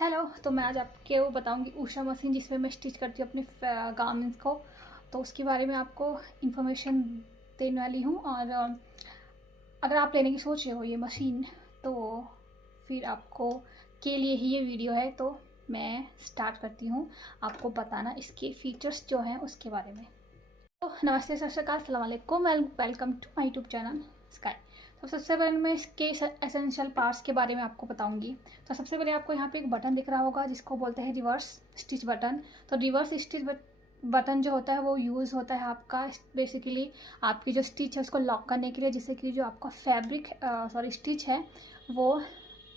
Hello. तो मैं आज आपके वो बताऊंगी ऊषा मशीन जिसमें मैं स्टिच करती हूँ अपने गारमेंट्स को। तो उसके बारे में आपको इन्फॉर्मेशन देने वाली हूँ। और अगर आप लेने की सोच रहे हो ये मशीन तो फिर आपको के लिए ही ये वीडियो है। तो मैं स्टार्ट करती हूँ आपको बताना इसके फीचर्स जो हैं उसके बारे में। तो नमस्ते, सत श्री अकाल, अस्सलाम वालेकुम, welcome to my YouTube channel sky. तो सबसे पहले मैं इसके एसेंशियल पार्ट्स के बारे में आपको बताऊंगी। तो सबसे पहले आपको यहाँ पे एक बटन दिख रहा होगा जिसको बोलते हैं रिवर्स स्टिच बटन। तो रिवर्स स्टिच बटन जो होता है वो यूज़ होता है आपका बेसिकली आपकी जो स्टिच है उसको लॉक करने के लिए, जिससे कि जो आपका फैब्रिक स्टिच है वो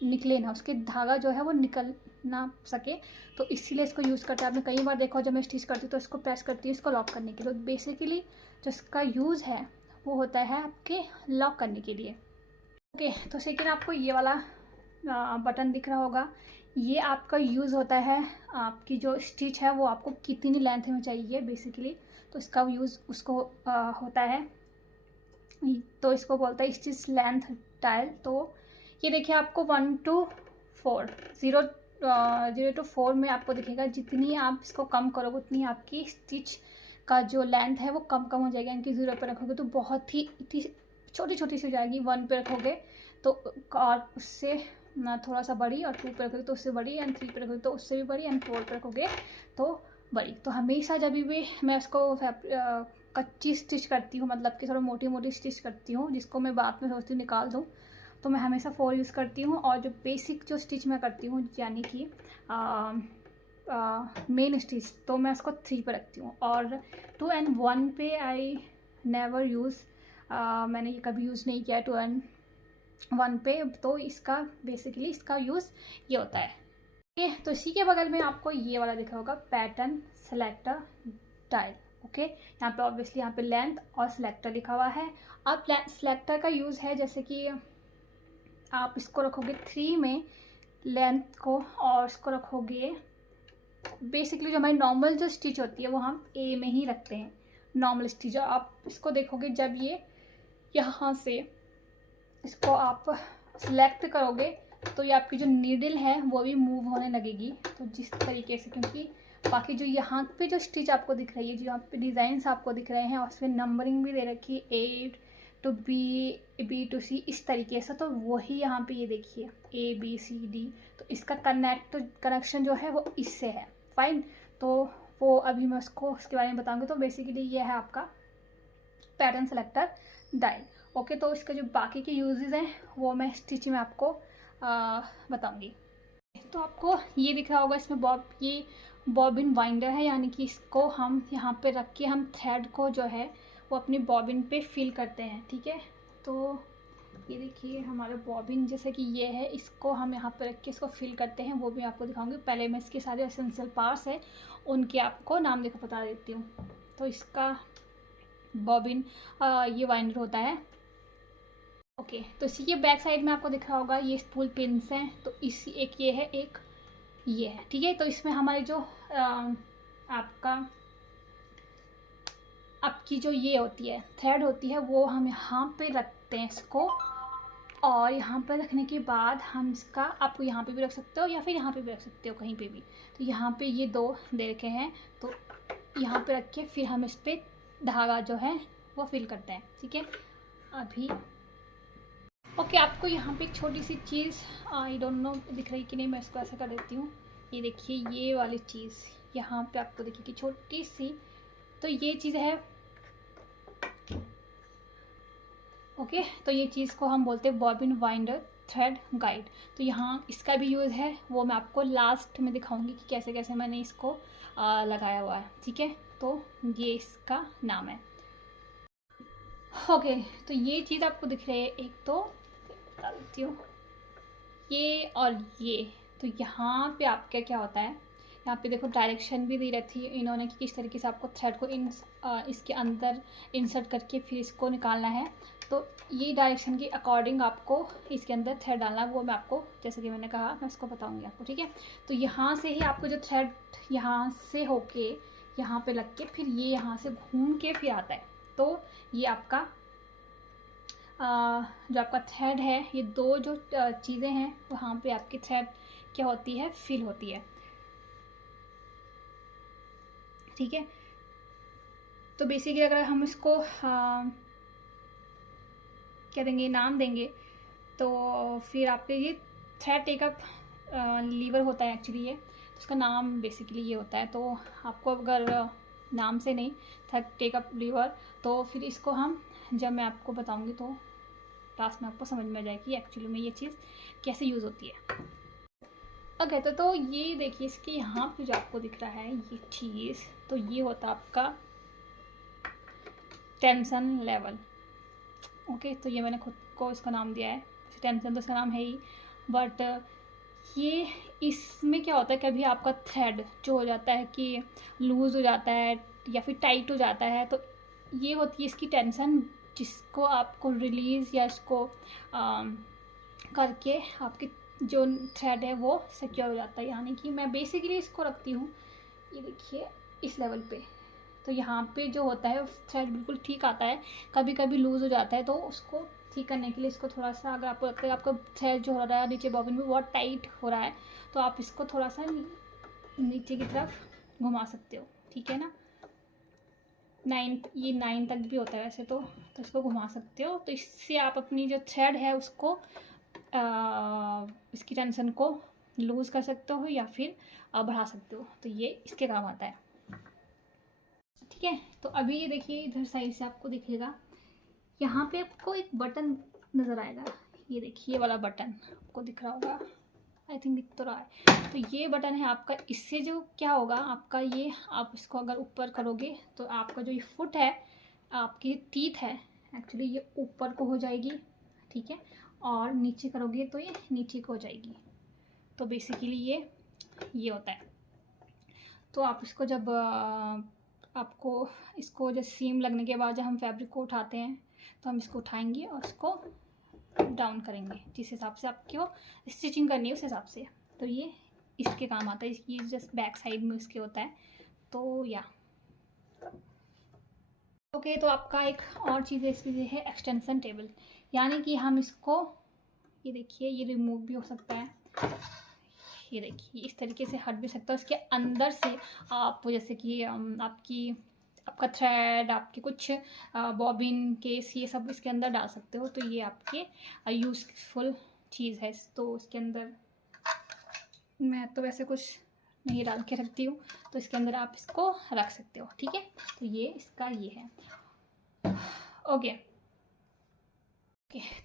निकले ना, उसके धागा जो है वो निकल ना सके। तो इसीलिए इसको यूज़ करते हैं। आपने कई बार देखा जब मैं स्टिच करती हूँ तो इसको प्रेस करती हूँ इसको लॉक करने के लिए। तो बेसिकली जो इसका यूज़ है वो होता है आपके लॉक करने के लिए। ओके, तो सेकेंड आपको ये वाला बटन दिख रहा होगा। ये आपका यूज़ होता है आपकी जो स्टिच है वो आपको कितनी लेंथ में चाहिए बेसिकली। तो इसका यूज़ उसको होता है। तो इसको बोलता है स्टिच लेंथ डायल। तो ये देखिए आपको 1 to 4 0 to 4 में आपको दिखेगा। जितनी आप इसको कम करोगे उतनी आपकी स्टिच का जो लेंथ है वो कम हो जाएगा। इनकी 0 पे रखोगे तो बहुत ही इतनी छोटी छोटी सी हो जाएगी। 1 पे रखोगे तो और उससे थोड़ा सा बड़ी, और 2 पे रखोगे तो उससे बड़ी, एंड 3 पे रखोगे तो उससे भी बड़ी, एंड 4 पे रखोगे तो बड़ी। तो हमेशा जब भी मैं उसको कच्ची स्टिच करती हूँ, मतलब कि थोड़ा मोटी मोटी स्टिच करती हूँ जिसको मैं बाद में सोचती हूँ निकाल दूँ, तो मैं हमेशा 4 यूज़ करती हूँ। और जो बेसिक जो स्टिच मैं करती हूँ यानी कि मेन स्टिच, तो मैं उसको 3 पे रखती हूँ। और 2 and 1 पे आई नेवर यूज़, मैंने ये कभी यूज़ नहीं किया 2 and 1 पे। तो इसका बेसिकली इसका यूज़ ये होता है। ओके, तो इसी के बगल में आपको ये वाला दिखा होगा पैटर्न सेलेक्टर डायल। ओके, यहाँ पे ऑब्वियसली यहाँ पे लेंथ और सिलेक्टर लिखा हुआ है। अब सिलेक्टर का यूज़ है जैसे कि आप इसको रखोगे 3 में लेंथ को, और इसको रखोगे बेसिकली जो हमारी नॉर्मल जो स्टिच होती है वो हम ए में ही रखते हैं। नॉर्मल स्टिच आप इसको देखोगे जब ये यहाँ से इसको आप सिलेक्ट करोगे तो ये आपकी जो नीडल है वो भी मूव होने लगेगी। तो जिस तरीके से, क्योंकि बाकी जो यहाँ पे जो स्टिच आपको दिख रही है, जो यहाँ पे डिज़ाइंस आपको दिख रहे हैं और उसमें नंबरिंग भी दे रखी है A to B to C इस तरीके से, तो वही यहाँ पे ये देखिए ABCD। तो इसका कनेक्शन जो है वो इससे है। फाइन, तो वो अभी मैं उसके बारे में बताऊँगी। तो बेसिकली ये है आपका पैटर्न सेलेक्टर डायल। ओके, तो इसके जो बाकी के यूजेस हैं वो मैं स्टिच में आपको बताऊंगी। तो आपको ये दिख रहा होगा इसमें ये बॉबिन वाइंडर है, यानी कि इसको हम यहाँ पे रख के हम थ्रेड को जो है वो अपनी बॉबिन पे फिल करते हैं। ठीक है, तो ये देखिए हमारा बॉबिन जैसे कि ये है, इसको हम यहाँ पे रख के इसको फिल करते हैं, वो भी आपको दिखाऊंगी। पहले मैं इसके सारे एसेंशियल पार्ट्स हैं उनके आपको नाम देखो बता देती हूँ। तो इसका बॉबिन ये वाइंडर होता है। ओके, तो इसी के बैक साइड में आपको दिख रहा होगा ये स्पूल पिन्स हैं। तो इसी एक ये है, एक ये है। ठीक है, तो इसमें हमारे जो आपकी जो ये होती है थ्रेड होती है वो हम यहाँ पे रखते हैं इसको। और यहाँ पे रखने के बाद हम इसका, आपको यहाँ पे भी रख सकते हो या फिर यहाँ पे भी रख सकते हो, कहीं पे भी। तो यहाँ पे ये 2 दे रखे हैं, तो यहाँ पे रख के फिर हम इस पर धागा जो है वो फिल करते हैं। ठीक है, अभी ओके, आपको यहाँ पे एक छोटी सी चीज़ आई डोंट नो दिख रही कि नहीं, मैं इसको ऐसे कर देती हूँ। ये देखिए ये वाली चीज़ यहाँ पे आपको देखिए कि छोटी सी, तो ये चीज़ है। ओके, तो ये चीज़ को हम बोलते हैं बॉबिन वाइंडर थ्रेड गाइड। तो यहाँ इसका भी यूज़ है, वो मैं आपको लास्ट में दिखाऊंगी कि कैसे कैसे मैंने इसको लगाया हुआ है। ठीक है, तो ये इसका नाम है। ओके, तो ये चीज़ आपको दिख रही है, एक तो बता देती हूँ ये और ये। तो यहाँ पे आपका क्या होता है, यहाँ पे देखो डायरेक्शन भी दी रहती है इन्होंने कि किस तरीके से आपको थ्रेड को इसके अंदर इंसर्ट करके फिर इसको निकालना है। तो ये डायरेक्शन के अकॉर्डिंग आपको इसके अंदर थ्रेड डालना है, वो मैं आपको जैसे कि मैंने कहा मैं उसको बताऊँगी आपको। ठीक है, तो यहाँ से ही आपको जो थ्रेड यहाँ से होके यहाँ पे लग के फिर ये यहाँ से घूम के फिर आता है। तो ये आपका जो आपका थ्रेड है, ये 2 जो चीज़ें हैं वहाँ पे आपके थ्रेड क्या होती है, फिल होती है। ठीक है, तो बेसिकली अगर हम इसको क्या देंगे, नाम देंगे, तो फिर आपके ये थ्रेड टेकअप लीवर होता है एक्चुअली ये, तो उसका नाम बेसिकली ये होता है। तो आपको अगर नाम से नहीं, थ्रेड टेकअप लीवर, तो फिर इसको हम जब मैं आपको बताऊंगी तो क्लास में आपको समझ में आ जाएगी एक्चुअली में ये चीज़ कैसे यूज़ होती है। ओके, तो ये देखिए इसके यहाँ पे जो आपको दिख रहा है ये चीज़, तो ये होता है आपका टेंशन लेवल। ओके, तो ये मैंने खुद को इसका नाम दिया है, टेंशन तो इसका नाम है ही, बट ये इसमें क्या होता है, कभी आपका थ्रेड जो हो जाता है कि लूज़ हो जाता है या फिर टाइट हो जाता है, तो ये होती है इसकी टेंशन, जिसको आपको रिलीज़ या इसको करके आपकी जो थ्रेड है वो सिक्योर हो जाता है। यानी कि मैं बेसिकली इसको रखती हूँ, ये देखिए इस लेवल पे, तो यहाँ पे जो होता है थ्रेड बिल्कुल ठीक आता है। कभी कभी लूज़ हो जाता है, तो उसको ठीक करने के लिए इसको थोड़ा सा, अगर आपको लगता है आपका थ्रेड जो हो रहा है नीचे बॉबिन में बहुत टाइट हो रहा है, तो आप इसको थोड़ा सा नीचे की तरफ घुमा सकते हो। ठीक है ना, 9 तक भी होता है वैसे तो इसको घुमा सकते हो। तो इससे आप अपनी जो थ्रेड है उसको इसकी टेंशन को लूज़ कर सकते हो या फिर बढ़ा सकते हो, तो ये इसके काम आता है। ठीक है, तो अभी ये देखिए इधर साइड से आपको दिखेगा, यहाँ पे आपको एक बटन नज़र आएगा, ये देखिए ये वाला बटन आपको दिख रहा होगा, आई थिंक दिख तो रहा है। तो ये बटन है आपका, इससे जो क्या होगा आपका, ये आप इसको अगर ऊपर करोगे तो आपका जो ये फुट है, आपकी टीथ है एक्चुअली, ये ऊपर को हो जाएगी। ठीक है, और नीचे करोगे तो ये नीचे को हो जाएगी। तो बेसिकली ये होता है। तो आप इसको जब आपको इसको जब सीम लगने के बाद जब हम फैब्रिक को उठाते हैं, तो हम इसको उठाएंगे और इसको डाउन करेंगे जिस हिसाब से आपको स्टिचिंग करनी है उस हिसाब से। तो ये इसके काम आता है, इसकी जस्ट बैक साइड में इसके होता है। तो या ओके, तो आपका एक और चीज़ है इसमें है एक्सटेंशन टेबल, यानी कि हम इसको, ये देखिए ये रिमूव भी हो सकता है, ये देखिए इस तरीके से हट भी सकता है। उसके अंदर से आप जैसे कि आपका थ्रेड, आपके कुछ बॉबिन केस, ये सब इसके अंदर डाल सकते हो। तो ये आपके यूज़फुल चीज़ है। तो इसके अंदर मैं तो वैसे कुछ नहीं डाल के रखती हूँ, तो इसके अंदर आप इसको रख सकते हो। ठीक है, तो ये इसका ये है। ओके,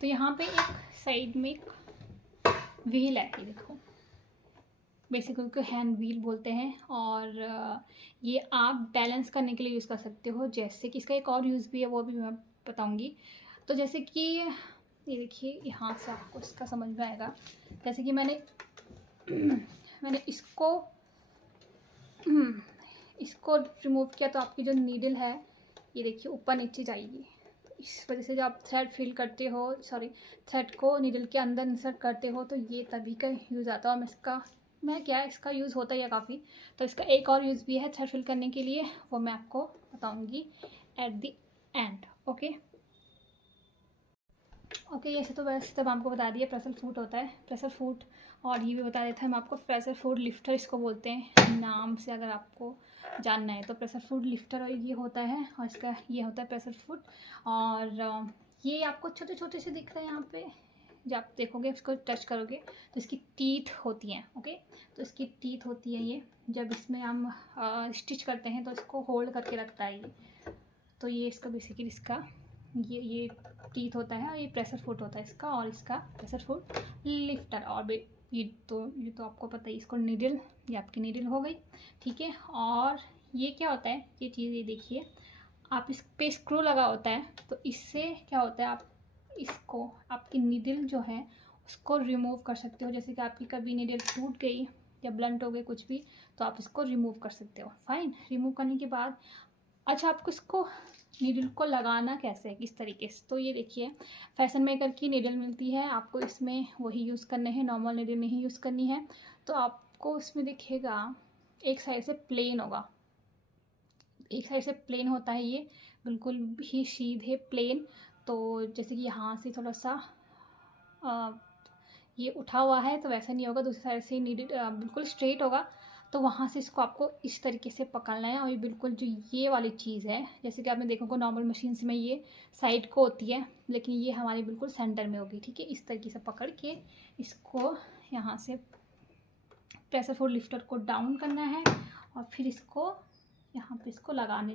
तो यहाँ पे एक साइड में एक व्हील है, ये देखो, बेसिकली उसको हैंड व्हील बोलते हैं, और ये आप बैलेंस करने के लिए यूज़ कर सकते हो। जैसे कि इसका एक और यूज़ भी है, वो भी मैं बताऊंगी। तो जैसे कि ये देखिए यहाँ से आपको इसका समझ में आएगा, जैसे कि मैंने इसको रिमूव किया, तो आपकी जो नीडल है ये देखिए ऊपर नीचे जाएगी। तो इस वजह से जब आप थ्रेड फिल करते हो, थ्रेड को नीडल के अंदर इंसर्ट करते हो, तो ये तभी का यूज़ आता है। और इसका यूज़ होता है काफ़ी। तो इसका एक और यूज़ भी है थ्रेड फिल करने के लिए, वो मैं आपको बताऊंगी एट द एंड। ओके, ऐसे तो वैसे तब आपको बता दिया प्रेशर फूट होता है, प्रेशर फूट, और ये भी बता देता है हम आपको प्रेशर फूट लिफ्टर इसको बोलते हैं नाम से, अगर आपको जानना है तो। प्रेशर फूट लिफ्टर और ये होता है, और इसका ये होता है प्रेशर फूट। और ये आपको छोटे छोटे से दिख रहे हैं यहाँ पे, जब आप देखोगे इसको टच करोगे तो इसकी टीथ होती हैं। ओके, तो इसकी टीथ होती है ये, जब इसमें हम स्टिच करते हैं तो इसको होल्ड करके रखता है ये। तो ये इसका बेसिकली इसका ये टीथ होता है, और ये प्रेशर फुट होता है इसका, और इसका प्रेशर फुट लिफ्टर। और ये तो आपको पता ही, इसको नीडल, ये आपकी नीडल हो गई। ठीक है, और ये क्या होता है, ये चीज़ ये देखिए, आप इस पे स्क्रू लगा होता है, तो इससे क्या होता है, आप इसको आपकी नीडल जो है उसको रिमूव कर सकते हो। जैसे कि आपकी कभी नीडल टूट गई या ब्लंट हो गई कुछ भी, तो आप इसको रिमूव कर सकते हो। फाइन, रिमूव करने के बाद अच्छा आपको इसको नीडल को लगाना कैसे है, किस तरीके से, तो ये देखिए फैशन मेकर की नीडल मिलती है, आपको इसमें वही यूज़ करने हैं, नॉर्मल नीडल नहीं यूज़ करनी है। तो आपको इसमें दिखेगा एक साइड से प्लेन होगा, एक साइड से प्लेन होता है ये, बिल्कुल ही सीधे प्लेन। तो जैसे कि यहाँ से थोड़ा सा ये उठा हुआ है तो वैसा नहीं होगा, दूसरी साइड से नीडेड बिल्कुल स्ट्रेट होगा। तो वहाँ से इसको आपको इस तरीके से पकड़ना है और ये बिल्कुल जो ये वाली चीज़ है, जैसे कि आपने देखा होगा नॉर्मल मशीन से में ये साइड को होती है, लेकिन ये हमारी बिल्कुल सेंटर में होगी। ठीक है, इस तरीके से पकड़ के इसको यहाँ से प्रेशर फुट लिफ्टर को डाउन करना है और फिर इसको यहाँ पे इसको लगाने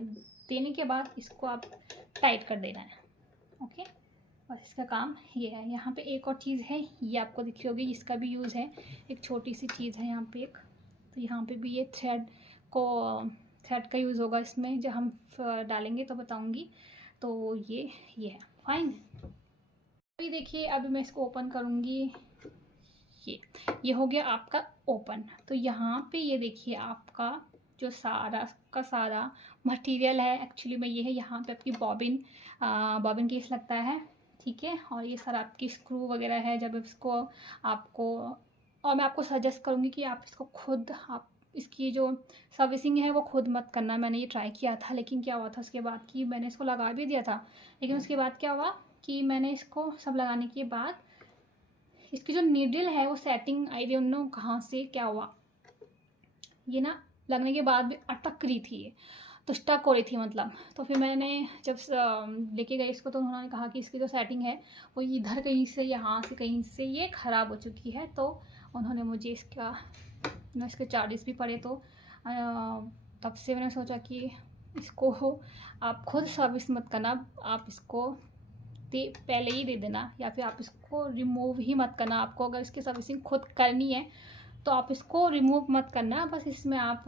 देने के बाद इसको आप टाइट कर देना है। ओके, बस इसका काम ये है। यहाँ पे एक और चीज़ है, ये आपको दिखी होगी, इसका भी यूज़ है। एक छोटी सी चीज़ है यहाँ पे एक, तो यहाँ पे भी ये थ्रेड का यूज़ होगा इसमें, जब हम डालेंगे तो बताऊँगी। तो ये है फाइन। अभी देखिए, अभी मैं इसको ओपन करूँगी। ये हो गया आपका ओपन। तो यहाँ पे ये देखिए आपका जो सारा मटेरियल है एक्चुअली में ये है। यहाँ पे आपकी बॉबिन केस लगता है। ठीक है, और ये सारा आपकी स्क्रू वगैरह है। जब इसको आपको, और मैं आपको सजेस्ट करूँगी कि आप इसको खुद, आप इसकी जो सर्विसिंग है वो खुद मत करना। मैंने ये ट्राई किया था, लेकिन क्या हुआ था उसके बाद कि मैंने इसको लगा भी दिया था, लेकिन उसके बाद क्या हुआ कि मैंने इसको सब लगाने के बाद इसकी जो नीडल है वो सेटिंग, आई डोंट नो कहाँ से क्या हुआ, ये ना लगने के बाद भी अटक रही थी, ये तो स्टक हो रही थी मतलब। तो फिर मैंने जब लेके गई इसको, तो उन्होंने कहा कि इसकी जो सेटिंग है वो इधर कहीं से, यहाँ से कहीं से ये ख़राब हो चुकी है। तो उन्होंने मुझे इसके चार्जेस भी पड़े। तो तब से मैंने सोचा कि इसको आप खुद सर्विस मत करना, आप इसको पहले ही दे देना, या फिर आप इसको रिमूव ही मत करना। आपको अगर इसकी सर्विसिंग खुद करनी है तो आप इसको रिमूव मत करना, बस इसमें आप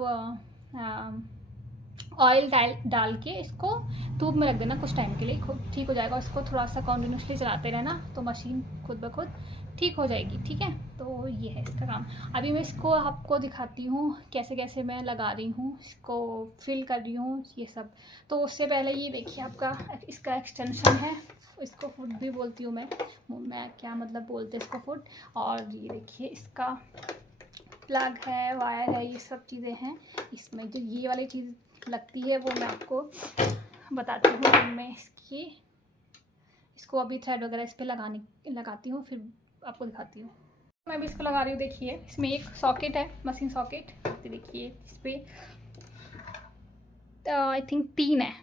ऑयल डाल के इसको धूप में रख देना कुछ टाइम के लिए, खुद ठीक हो जाएगा। इसको थोड़ा सा कॉन्टिन्यूसली चलाते रहना तो मशीन खुद ब खुद ठीक हो जाएगी। ठीक है, तो ये है इसका काम। अभी मैं इसको आपको दिखाती हूँ कैसे कैसे मैं लगा रही हूँ, इसको फिल कर रही हूँ ये सब। तो उससे पहले ये देखिए आपका इसका एक्सटेंशन है, इसको फुट भी बोलती हूँ मैं क्या मतलब बोलते हैं इसको फुट। और ये देखिए इसका प्लग है, वायर है, ये सब चीज़ें हैं इसमें। जो ये वाली चीज़ लगती है वो मैं आपको बताती हूँ। मैं इसको अभी थ्रेड वगैरह इस पर लगाती हूँ, फिर आपको दिखाती हूँ। मैं भी इसको लगा रही हूँ। देखिए इसमें एक सॉकेट है, मशीन सॉकेट। तो देखिए इस पर आई थिंक 3 है।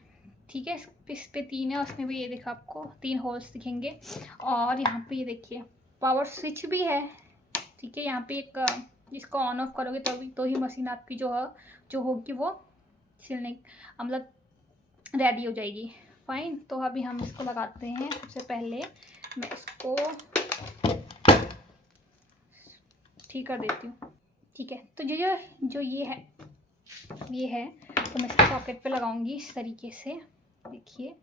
ठीक है, इस पे 3 है, उसमें भी ये देखो आपको 3 होल्स दिखेंगे। और यहाँ पे ये देखिए पावर स्विच भी है। ठीक है, यहाँ पे एक, इसको ऑन ऑफ करोगे तो ही मशीन आपकी जो होगी वो सिलने मतलब रेडी हो जाएगी। फाइन, तो अभी हम इसको लगाते हैं। सबसे पहले मैं इसको ठीक कर देती हूँ। ठीक है, तो जो ये है तो मैं इसको सॉकेट पे लगाऊंगी इस तरीके से। देखिए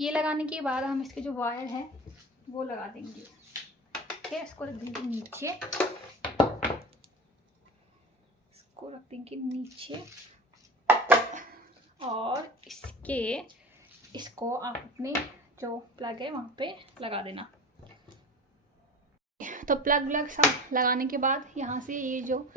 ये लगाने के बाद हम इसके जो वायर है वो लगा देंगे। ठीक है, इसको रख देंगे नीचे, और इसको आप अपने जो प्लग है वहाँ पे लगा देना। तो प्लग सब लगाने के बाद यहाँ से ये जो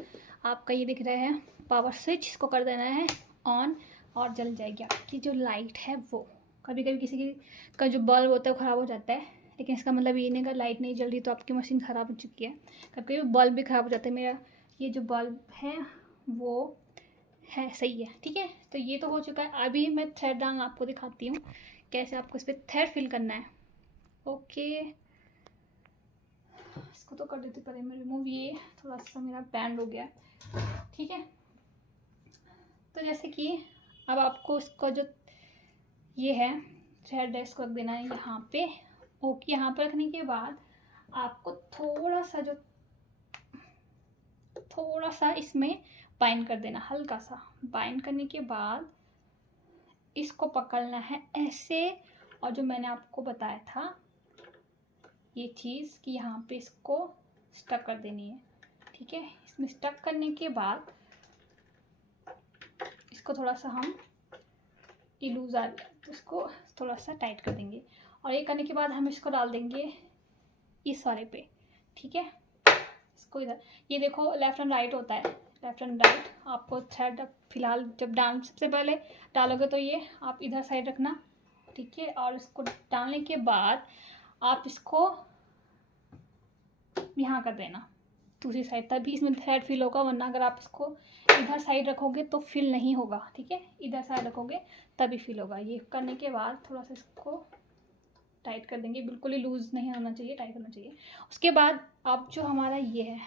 आपका ये दिख रहा है पावर स्विच, इसको कर देना है ऑन, और जल जाएगी आपकी जो लाइट है वो। कभी कभी किसी का जो बल्ब होता है वो ख़राब हो जाता है, लेकिन इसका मतलब ये नहीं अगर लाइट नहीं जल रही तो आपकी मशीन ख़राब हो चुकी है। कभी कभी बल्ब भी ख़राब हो जाता है। मेरा ये जो बल्ब है वो है सही है। ठीक है, तो ये तो हो चुका है। अभी मैं थ्रेड डालना आपको दिखाती हूँ कैसे आपको इस पर थ्रेड फिल करना है। ओके, इसको तो कर देती पहले मैं रिमूव, ये थोड़ा सा मेरा बैंड हो गया। ठीक है, तो जैसे कि अब आपको इसका जो ये है थ्रेड है इसको रख देना है यहाँ पे। ओके, यहाँ पर रखने के बाद आपको थोड़ा सा इसमें बाइंड कर देना, हल्का सा बाइंड करने के बाद इसको पकड़ना है ऐसे। और जो मैंने आपको बताया था ये चीज़ कि यहाँ पे इसको स्टक कर देनी है। ठीक है, इसमें स्टक करने के बाद इसको थोड़ा सा हम लूज आ गया तो इसको थोड़ा सा टाइट कर देंगे। और ये करने के बाद हम इसको डाल देंगे इस वाले पे। ठीक है, इसको इधर, ये देखो लेफ़्ट एंड राइट होता है, लेफ़्ट एंड राइट। आपको थ्रेड फिलहाल जब सबसे पहले डालोगे तो ये आप इधर साइड रखना। ठीक है। और इसको डालने के बाद आप इसको यहाँ कर देना दूसरी साइड, तभी इसमें थ्रेड फिल होगा, वरना अगर आप इसको इधर साइड रखोगे तो फिल नहीं होगा, ठीक है। इधर साइड रखोगे तभी फिल होगा। ये करने के बाद थोड़ा सा इसको टाइट कर देंगे, बिल्कुल ही लूज़ नहीं होना चाहिए, टाइट होना चाहिए। उसके बाद आप जो हमारा ये है,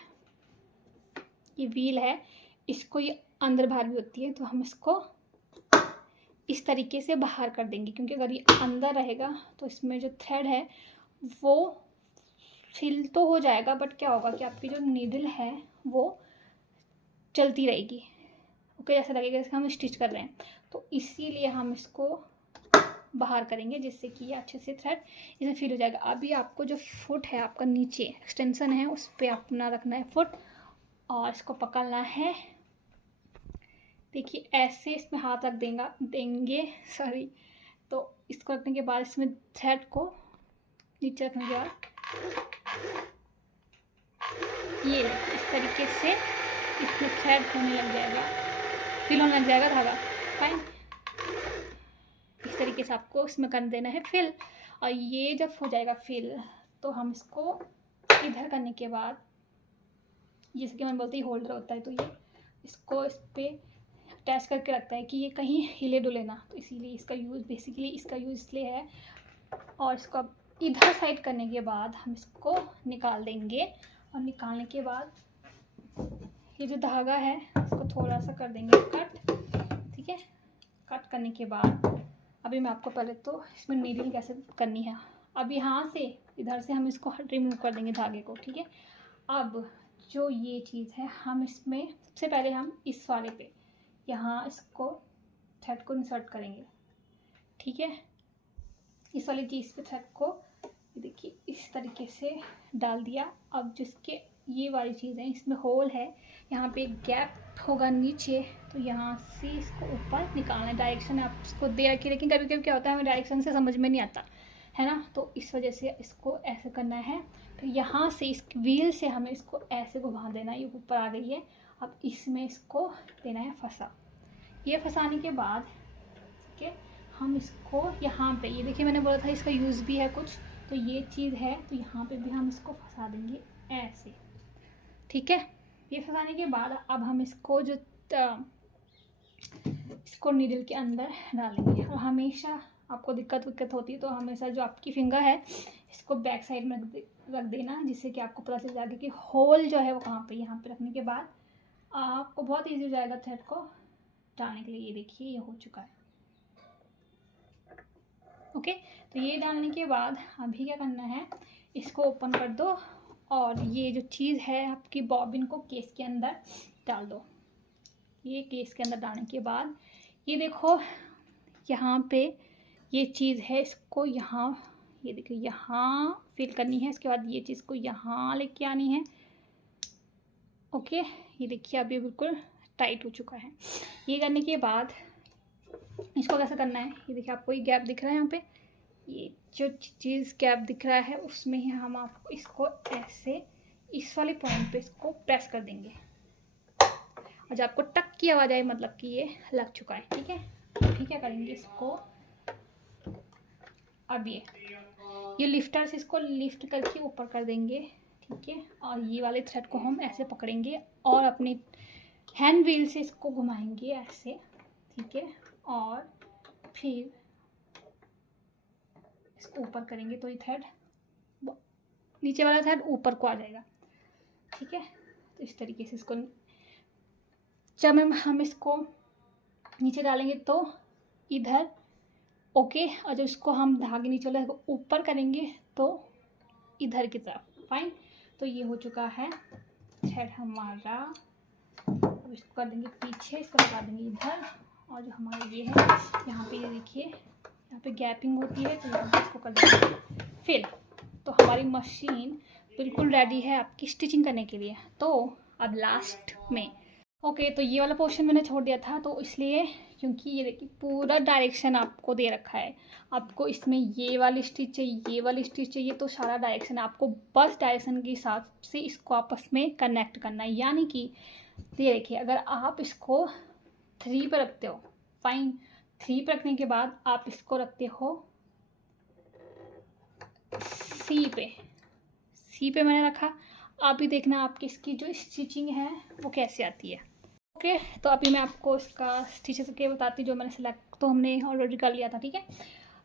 ये व्हील है, इसको ये अंदर बाहर भी होती है, तो हम इसको इस तरीके से बाहर कर देंगे, क्योंकि अगर ये अंदर रहेगा तो इसमें जो थ्रेड है वो फिल तो हो जाएगा, बट क्या होगा कि आपकी जो नीडल है वो चलती रहेगी। ओके, जैसा लगेगा जैसे हम स्टिच कर रहे हैं, तो इसीलिए हम इसको बाहर करेंगे, जिससे कि ये अच्छे से थ्रेड इसमें फिल हो जाएगा। अभी आपको जो फुट है आपका नीचे एक्सटेंशन है, उस पर अपना रखना है फुट, और इसको पकड़ना है। देखिए ऐसे इसमें हाथ रख देंगे सॉरी। तो इसको रखने के बाद इसमें थ्रेड को नीचे रखने के बाद ये इस तरीके से इसमें थ्रेड होने लग जाएगा, फिल होने लग जाएगा धागा। फाइन, इस तरीके से आपको इसमें कर देना है फिल। और ये जब हो जाएगा फिल, तो हम इसको इधर करने के बाद, जैसे कि मैं बोलती ही होल्डर होता है, तो ये इसको इस पर अटैच करके रखता है कि ये कहीं हिले डुले ना, तो इसीलिए इसका यूज़ बेसिकली इसका यूज़ इसलिए है। और इसको अब इधर साइड करने के बाद हम इसको निकाल देंगे, और निकालने के बाद ये जो धागा है इसको थोड़ा सा कर देंगे कट, ठीक है। कट करने के बाद अभी मैं आपको पहले तो इसमें नीडल कैसे करनी है, अब यहाँ से इधर से हम इसको रिमूव कर देंगे धागे को, ठीक है। अब जो ये चीज़ है, हम इसमें सबसे पहले हम इस वाले पे यहाँ इसको थ्रेड को इंसर्ट करेंगे, ठीक है। इस वाली चीज़ पे थ्रेड को देखिए इस तरीके से डाल दिया। अब जिसके ये वाली चीज़ है, इसमें होल है, यहाँ पे एक गैप होगा नीचे, तो यहाँ से इसको ऊपर निकालना है। डायरेक्शन आप इसको दे रखिए, लेकिन कभी कभी क्या होता है हमें डायरेक्शन से समझ में नहीं आता है ना, तो इस वजह से इसको ऐसे करना है। फिर यहाँ से इस व्हील से हमें इसको ऐसे घुमा देना है, ये ऊपर आ गई है। अब इसमें इसको देना है फंसा। ये फंसाने के बाद ठीक है, हम इसको यहाँ पे, ये देखिए मैंने बोला था इसका यूज़ भी है कुछ, तो ये चीज़ है, तो यहाँ पे भी हम इसको फंसा देंगे ऐसे, ठीक है। ये फंसाने के बाद अब हम इसको जो इसको नीडल के अंदर डालेंगे। और हमेशा आपको दिक्कत होती है तो हमेशा जो आपकी फिंगर है इसको बैक साइड में रख देना, जिससे कि आपको पता चल जाएगा कि होल जो है वो कहाँ पे। यहाँ पे रखने के बाद आपको बहुत ईजी हो जाएगा थ्रेड को डालने के लिए। ये देखिए ये हो चुका है, ओके। तो ये डालने के बाद अभी क्या करना है, इसको ओपन कर दो, और ये जो चीज़ है आपकी बॉबिन को केस के अंदर डाल दो। ये केस के अंदर डालने के बाद ये देखो यहाँ पे ये चीज़ है, इसको यहाँ ये देखिए यहाँ फिल करनी है। इसके बाद ये चीज़ को यहाँ लेके आनी है, ओके। ये देखिए अभी बिल्कुल टाइट हो चुका है। ये करने के बाद इसको कैसे करना है, ये देखिए आपको ये गैप दिख रहा है, यहाँ पे ये जो चीज़ गैप दिख रहा है उसमें ही हम आपको इसको ऐसे इस वाले पॉइंट पे इसको प्रेस कर देंगे, और जब आपको टक की आवाज़ आए मतलब कि ये लग चुका है, ठीक है। अभी क्या करेंगे, इसको अब ये लिफ्टर से इसको लिफ्ट करके ऊपर कर देंगे, ठीक है। और ये वाले थ्रेड को हम ऐसे पकड़ेंगे और अपनी हैंड व्हील से इसको घुमाएंगे ऐसे, ठीक है। और फिर इसको ऊपर करेंगे तो ये थ्रेड नीचे वाला थ्रेड ऊपर को आ जाएगा, ठीक है। तो इस तरीके से इसको जब हम इसको नीचे डालेंगे तो इधर ओके, और जब इसको हम धागे नीचे वाले को ऊपर करेंगे तो इधर की तरफ। फाइन, तो ये हो चुका है थ्रेड हमारा। अब इसको कर देंगे पीछे, इसको लगा देंगे इधर, और जो हमारा ये है यहाँ पे ये देखिए यहाँ पे गैपिंग होती है, तो यहाँ पे इसको कर देंगे फिल। तो हमारी मशीन बिल्कुल रेडी है आपकी स्टिचिंग करने के लिए। तो अब लास्ट में ओके, तो ये वाला पोर्शन मैंने छोड़ दिया था, तो इसलिए क्योंकि ये देखिए पूरा डायरेक्शन आपको दे रखा है, आपको इसमें ये वाली स्टिच चाहिए, ये वाली स्टिच चाहिए, तो सारा डायरेक्शन है, आपको बस डायरेक्शन के हिसाब से इसको आपस में कनेक्ट करना है। यानी कि ये देखिए अगर आप इसको 3 पर रखते हो, फाइन, 3 पर रखने के बाद आप इसको रखते हो सी पे मैंने रखा। अभी देखना आपकी इसकी जो स्टिचिंग है वो कैसे आती है। ओके, तो अभी मैं आपको इसका स्टिच करके बताती हूँ। जो मैंने सेलेक्ट तो हमने ऑलरेडी कर लिया था, ठीक है।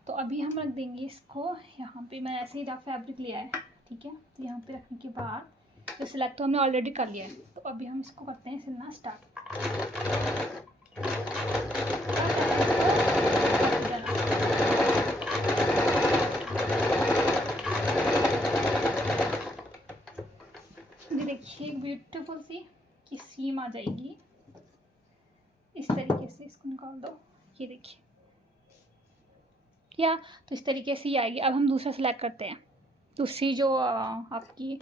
तो अभी हम रख देंगे इसको यहाँ पे। मैं ऐसे ही रफ फैब्रिक लिया है, ठीक है। तो यहाँ पे रखने के बाद तो सिलेक्ट तो हमने ऑलरेडी कर लिया है। तो अभी हम इसको करते हैं सिलना स्टार्ट। ये देखिए ब्यूटीफुल सी की सीम आ जाएगी इस तरीके से। इसको निकाल दो, ये देखिए या तो इस तरीके से ही आएगी। अब हम दूसरा सिलेक्ट करते हैं, दूसरी जो आपकी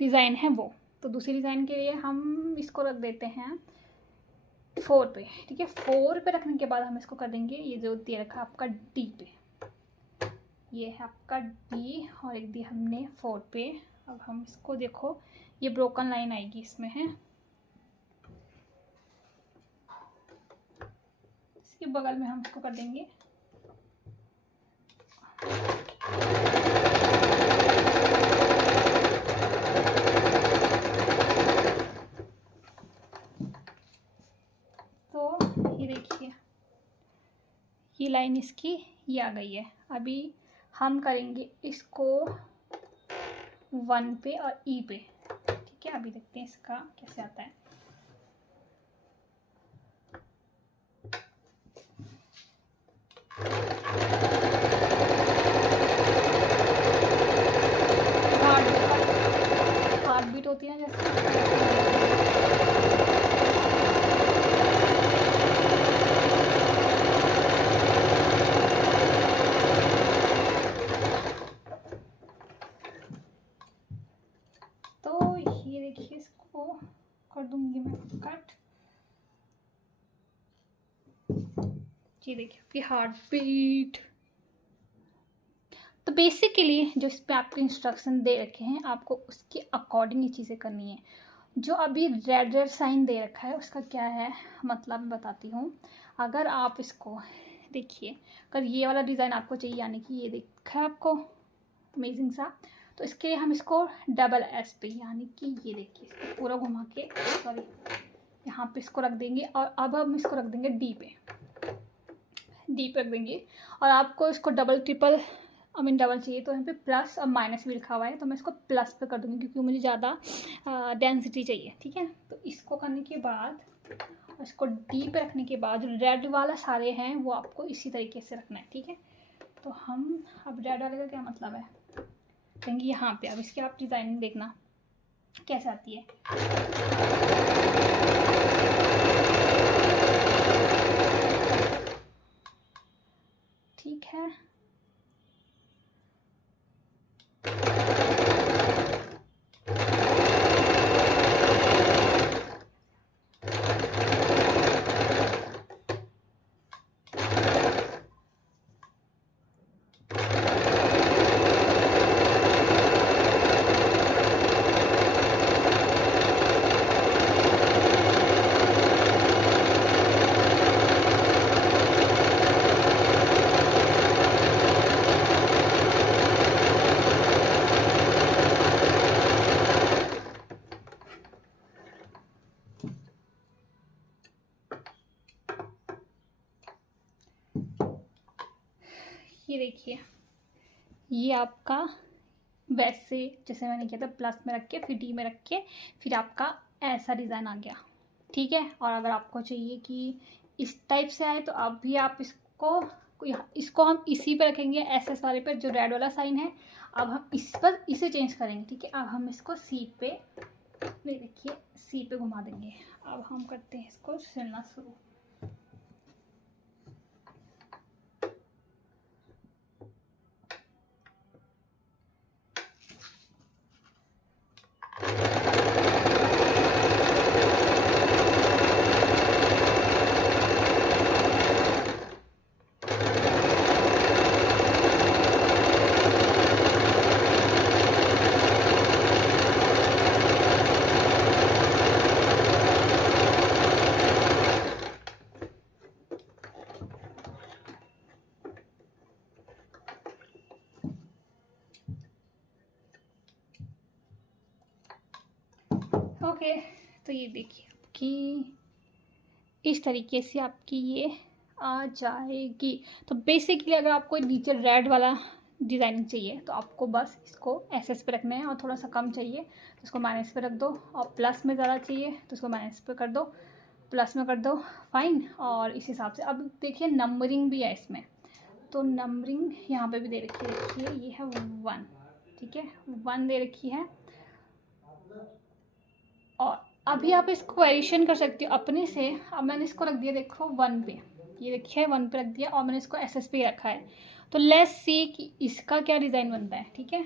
डिज़ाइन है वो। तो दूसरी डिज़ाइन के लिए हम इसको रख देते हैं 4 पे, ठीक है। 4 पे रखने के बाद हम इसको कर देंगे, ये जो दे रखा आपका D पे, ये है आपका D और एक दी हमने 4 पे। अब हम इसको देखो, ये ब्रोकन लाइन आएगी इसमें है। इसके बगल में हम इसको कर देंगे ये लाइन इसकी ये आ गई है। अभी हम करेंगे इसको 1 पे और E पे, ठीक है। अभी देखते हैं इसका कैसे आता है। हार्ट बीट होती है जैसे। कर दूंगी मैं कट। ये देखिए आपकी हार्ट बीट। तो बेसिकली जो इस पे आपके इंस्ट्रक्शन दे रखे हैं, आपको उसके अकॉर्डिंग ये चीज़ें करनी है। जो अभी रेड रेड साइन दे रखा है उसका क्या है मतलब बताती हूँ। अगर आप इसको देखिए, अगर ये वाला डिज़ाइन आपको चाहिए, यानी कि ये देखा है आपको अमेजिंग सा, तो इसके लिए हम इसको डबल S पे, यानी कि ये देखिए इसको पूरा घुमा के सॉरी यहाँ पे इसको रख देंगे। और अब हम इसको रख देंगे D पे रख देंगे। और आपको इसको डबल ट्रिपल डबल चाहिए तो यहाँ पे प्लस और माइनस भी लिखा हुआ है, तो मैं इसको प्लस पे कर दूँगी क्योंकि मुझे ज़्यादा डेंसिटी चाहिए, ठीक है। तो इसको करने के बाद इसको D पे रखने के बाद जो रेड वाला सारे हैं वो आपको इसी तरीके से रखना है, ठीक है। तो हम अब रेड वाले का क्या मतलब है देंगे यहाँ पे। अब इसकी आप डिज़ाइनिंग देखना कैसे आती है। ठीक है, ये देखिए ये आपका वैसे जैसे मैंने किया था प्लस में रख के फिर D में रख के फिर आपका ऐसा डिज़ाइन आ गया, ठीक है। और अगर आपको चाहिए कि इस टाइप से आए तो अब भी आप इसको हम इसी पे रखेंगे, ऐसे सारे पे जो रेड वाला साइन है। अब हम इस पर इसे चेंज करेंगे, ठीक है। अब हम इसको C पे देखिए C पे घुमा देंगे। अब हम करते हैं इसको सिलना शुरू। ओके, तो ये देखिए आपकी इस तरीके से आपकी ये आ जाएगी। तो बेसिकली अगर आपको नीचे रेड वाला डिज़ाइनिंग चाहिए तो आपको बस इसको एसएस पे रखना है, और थोड़ा सा कम चाहिए तो इसको माइनस पे रख दो, और प्लस में ज़्यादा चाहिए तो इसको माइनस पे कर दो, प्लस में कर दो, फाइन। और इस हिसाब से अब देखिए नंबरिंग भी है इसमें, तो नंबरिंग यहाँ पे भी दे रखी है, देखिए ये है 1, ठीक है 1 दे रखी है। और अभी आप इसको एडिशन कर सकती हो अपने से। अब मैंने इसको रख दिया देखो 1 पे, ये देखिए 1 पे रख दिया, और मैंने इसको एसएस पे रखा है। तो लेट्स सी कि इसका क्या डिज़ाइन बनता है, ठीक है,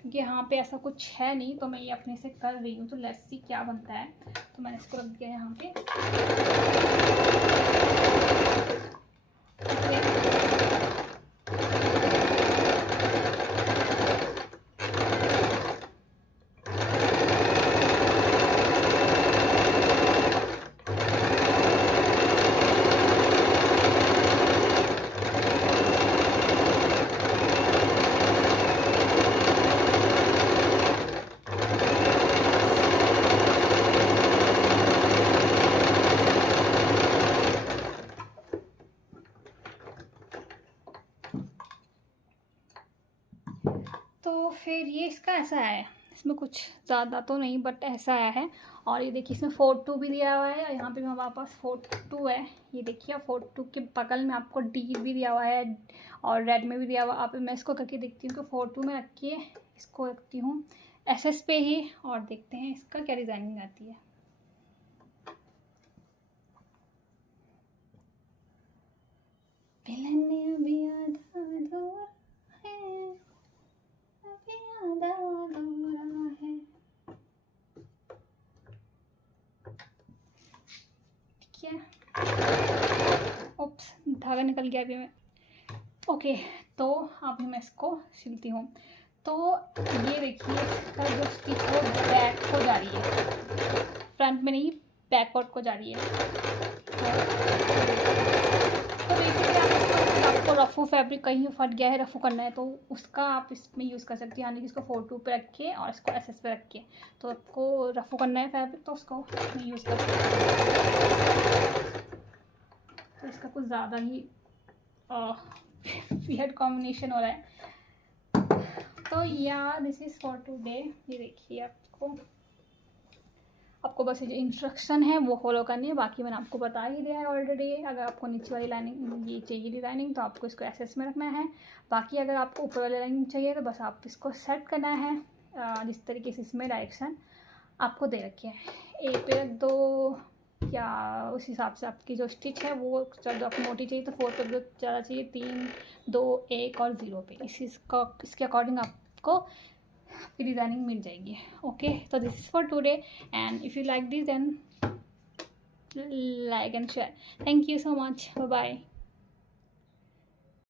क्योंकि यहाँ पे ऐसा कुछ है नहीं तो मैं ये अपने से कर रही हूँ। तो लेट्स सी क्या बनता है। तो मैंने इसको रख दिया यहाँ पे, तो फिर ये इसका ऐसा है, इसमें कुछ ज़्यादा तो नहीं बट ऐसा आया है। और ये देखिए इसमें 4-2 भी दिया हुआ है, और यहाँ पे भी हमारे पास 4-2 है। ये देखिए 4-2 के बगल में आपको डी भी दिया हुआ है, और रेड में भी दिया हुआ। आप मैं इसको करके देखती हूँ कि 4-2 में रख के इसको रखती हूँ एसएस पे ही, और देखते हैं इसका क्या डिज़ाइनिंग आती है। ओप्स, धागा निकल गया अभी मैं। ओके, तो अभी मैं इसको सिलती हूँ। तो ये देखिए इसका जो स्टिच वो बैक को जा रही है, फ्रंट में नहीं बैकवर्ड को जा रही है। तो बेसिकली आपको रफू फैब्रिक कहीं फट गया है, रफू करना है तो उसका आप इसमें यूज़ कर सकते हैं, यानी कि इसको 4-2 पे रख के और इसको एसएस पे रख के। तो आपको रफू करना है फैब्रिक तो उसको यूज़ कर सकते हैं। तो इसका कुछ ज़्यादा ही वियर्ड कॉम्बिनेशन हो रहा है। तो या दिस इज़ फॉर टुडे। ये देखिए आपको बस ये जो इंस्ट्रक्शन है वो फॉलो करनी है, बाकी मैंने आपको बता ही दिया है ऑलरेडी। अगर आपको नीचे वाली लाइनिंग ये चाहिए डिज़ाइनिंग तो आपको इसको एसएस में रखना है। बाकी अगर आपको ऊपर वाली लाइनिंग चाहिए तो बस आप इसको सेट करना है जिस तरीके से इसमें डायरेक्शन आपको दे रखे हैं। ए पे रख दो, या उस हिसाब से आपकी जो स्टिच है वो ज़्यादा आपको मोटी चाहिए तो 4 पे ज़्यादा चाहिए, 3, 2, 1 और 0 पे इसके अकॉर्डिंग आपको डिज़ाइनिंग मिल जाएगी। ओके, तो this is for today, and if you like this then like and share. Thank you so much, bye bye.